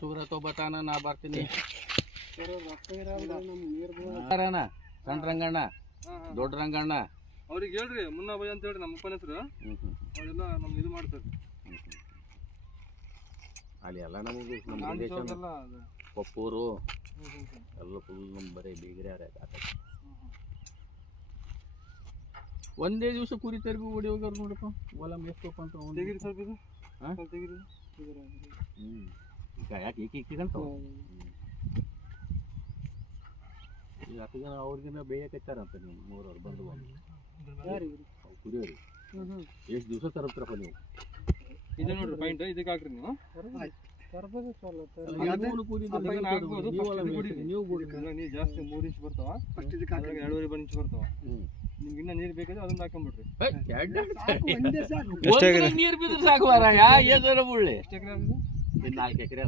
ಸುಗ್ರ ತೊಗೊತಾನ ನಾ ಬರ್ತೀನಿ. ಸಣ್ಣ ರಂಗಣ್ಣ ದೊಡ್ಡ ರಂಗಣ್ಣ ಅವ್ರಿಗೆ ಹೇಳ್ರಿ ಮುನ್ನ ಭಯ ಅಂತ ಹೇಳ್ರಿ, ನಮ್ಮ ಅಪ್ಪನ ಹೆಸರು. ಅವರೆಲ್ಲ ನಮ್ಗೆ ಇದು ಮಾಡ್ತಾರೆ ಅಲ್ಲಿ ಎಲ್ಲ ನಮಗೆ ಕೊಪ್ಪೂರು ಎಲ್ಲ ಫುಲ್ ನಮ್ಮ ಬರೀ ಬೀಗ್ರೆ ಒಂದೇ ದಿವಸ ಕುರಿ ತರಬಿ ಓಡಿ ಹೋಗ್ಯಾರ ನೋಡಪ್ಪ. ಹೊಲ ಮೇಸ್ಕೊಪ್ಪ ಅಂತ ತೆಗಿರಿ ಸ್ವಲ್ಪ ಇದು ತೆಗಿರಿ. ಈಗ ಯಾಕೆ ಈಕಿಗಂತ ಈಗ ಹತ್ತು ಜನ ಅವ್ರಿಗಿನ್ನ ಬೇಯಕತ್ತಾರಂತ ನೀವು ಮೂರವ್ರು ಬಂದು ಕುರಿಯೋರಿ ಎಷ್ಟು ದಿವಸ ತರಪ್ರಪ್ಪ ನೀವು? ಇದು ನೋಡ್ರಿ ಪಾಯಿಂಟ್, ಇದಕ್ಕೆ ಹಾಕ್ರಿ ನೀವು. ನೀವು ಜಾಸ್ತಿ 3 ಇಂಚ್ ಬರ್ತಾವ, 2.5 ಇಂಚ್ ಬರ್ತಾವ. ನಿಮ್ಗೆ ಇನ್ನ ನೀರು ಬೇಕಾದ್ರೆ ಅದನ್ನ ಹಾಕೊಂಡ್ಬಿಡ್ರಿ. ನೀರು ಬಿದ್ರೆ ಸಾಕು ಮಾರಾಯ, ಏನಾರ ಮುಳ್ಳಿ. ಎಷ್ಟು ಎಕರೆ? 4 ಎಕರೆ.